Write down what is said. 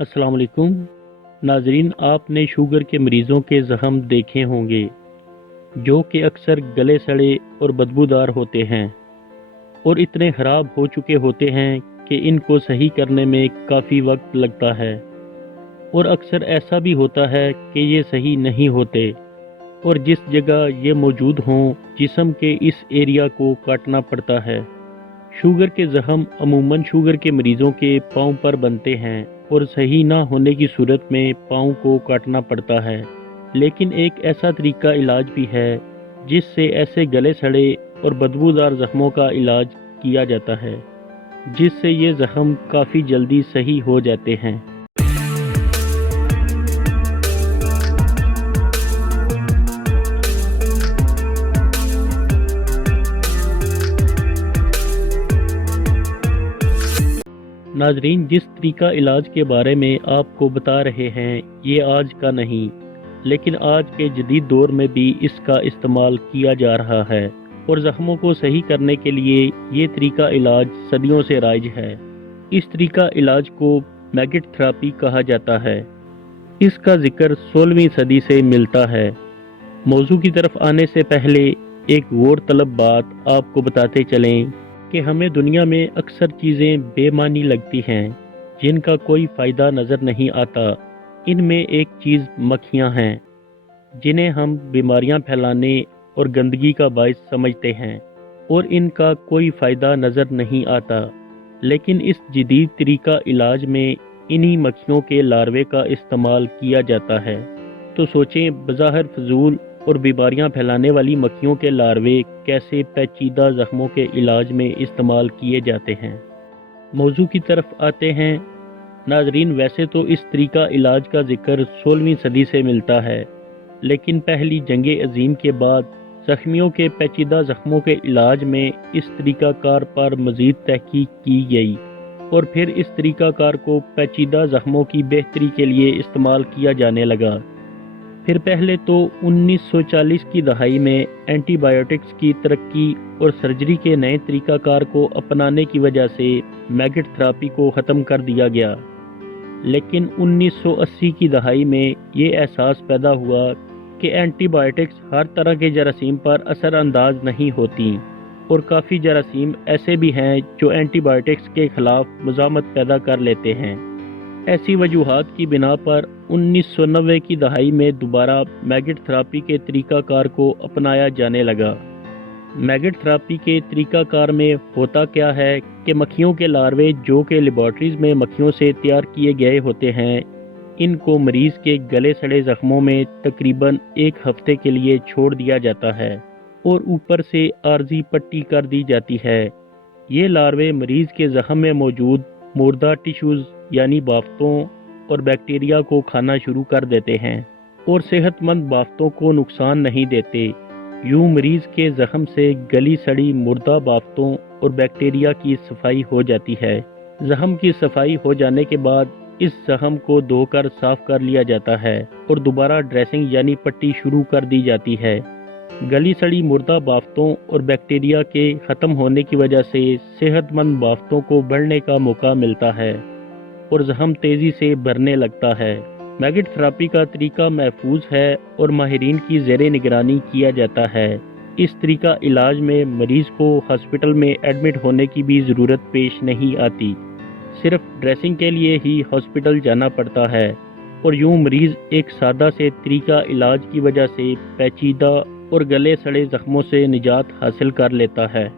अस्सलाम वालेकुम नाजरीन, आपने शुगर के मरीज़ों के ज़ख्म देखे होंगे जो कि अक्सर गले सड़े और बदबूदार होते हैं और इतने ख़राब हो चुके होते हैं कि इनको सही करने में काफ़ी वक्त लगता है। और अक्सर ऐसा भी होता है कि ये सही नहीं होते और जिस जगह ये मौजूद हों जिस्म के इस एरिया को काटना पड़ता है। शुगर के ज़ख्म अमूमन शुगर के मरीज़ों के पाँव पर बनते हैं और सही ना होने की सूरत में पाँव को काटना पड़ता है। लेकिन एक ऐसा तरीका इलाज भी है जिससे ऐसे गले सड़े और बदबूदार ज़ख्मों का इलाज किया जाता है, जिससे ये ज़ख्म काफ़ी जल्दी सही हो जाते हैं। नाजरीन, जिस तरीका इलाज के बारे में आपको बता रहे हैं ये आज का नहीं, लेकिन आज के जदीद दौर में भी इसका इस्तेमाल किया जा रहा है और ज़ख्मों को सही करने के लिए ये तरीका इलाज सदियों से राइज है। इस तरीका इलाज को मैगेट थेरेपी कहा जाता है। इसका जिक्र 16वीं सदी से मिलता है। मौजू की तरफ आने से पहले एक गौर तलब बात आपको बताते चलें कि हमें दुनिया में अक्सर चीज़ें बेमानी लगती हैं जिनका कोई फ़ायदा नज़र नहीं आता। इनमें एक चीज़ मक्खियाँ हैं जिन्हें हम बीमारियाँ फैलाने और गंदगी का बायस समझते हैं और इनका कोई फ़ायदा नज़र नहीं आता। लेकिन इस जदीद तरीका इलाज में इन्हीं मक्खियों के लार्वे का इस्तेमाल किया जाता है। तो सोचें, बज़ाहिर फजूल और बीमारियां फैलाने वाली मक्खियों के लार्वे कैसे पेचीदा ज़ख्मों के इलाज में इस्तेमाल किए जाते हैं। मौजू की तरफ आते हैं। नाजरीन, वैसे तो इस तरीका इलाज का जिक्र 16वीं सदी से मिलता है, लेकिन पहली जंग अजीम के बाद ज़ख्मियों के पेचीदा ज़ख्मों के इलाज में इस तरीक़ाकार पर मज़ीद तहकीक की गई और फिर इस तरीक़ाकार को पेचीदा ज़ख्मों की बेहतरी के लिए इस्तेमाल किया जाने लगा। फिर पहले तो 1940 की दहाई में एंटीबायोटिक्स की तरक्की और सर्जरी के नए तरीक़ाकार को अपनाने की वजह से मैगेट थेरेपी को ख़त्म कर दिया गया। लेकिन 1980 की दहाई में ये एहसास पैदा हुआ कि एंटीबायोटिक्स हर तरह के जरासीम पर असरअंदाज नहीं होती और काफ़ी जरासीम ऐसे भी हैं जो एंटीबायोटिक्स के ख़िलाफ़ मुज़ामत पैदा कर लेते हैं। ऐसी वजूहात की बिना पर 1990 की दहाई में दोबारा मैगेट थेरेपी के तरीक़ाकार को अपनाया जाने लगा। मैगेट थेरेपी के तरीक़ाकार में होता क्या है कि मक्खियों के लार्वे जो कि लेबॉर्ट्रीज़ में मक्खियों से तैयार किए गए होते हैं, इनको मरीज़ के गले सड़े ज़ख्मों में तकरीबन 1 हफ्ते के लिए छोड़ दिया जाता है और ऊपर से आर्जी पट्टी कर दी जाती है। ये लार्वे मरीज़ के ज़ख्म में मौजूद मुर्दा टिश्यूज़ यानी बाफ्तों और बैक्टीरिया को खाना शुरू कर देते हैं और सेहतमंद बाफ्तों को नुकसान नहीं देते। यूं मरीज़ के ज़ख्म से गली सड़ी मुर्दा बाफ्तों और बैक्टीरिया की सफाई हो जाती है। ज़ख्म की सफाई हो जाने के बाद इस ज़ख्म को धोकर साफ़ कर लिया जाता है और दोबारा ड्रेसिंग यानी पट्टी शुरू कर दी जाती है। गली सड़ी मुर्दा बाफ्तों और बैक्टीरिया के ख़त्म होने की वजह से सेहतमंद बाफ्तों को बढ़ने का मौका मिलता है और ज़ख्म तेज़ी से भरने लगता है। मैगेट थेरेपी का तरीका महफूज है और माहिरीन की ज़ेरे निगरानी किया जाता है। इस तरीका इलाज में मरीज़ को हॉस्पिटल में एडमिट होने की भी ज़रूरत पेश नहीं आती, सिर्फ ड्रेसिंग के लिए ही हॉस्पिटल जाना पड़ता है और यूं मरीज़ एक सादा से तरीका इलाज की वजह से पेचीदा और गले सड़े ज़ख्मों से निजात हासिल कर लेता है।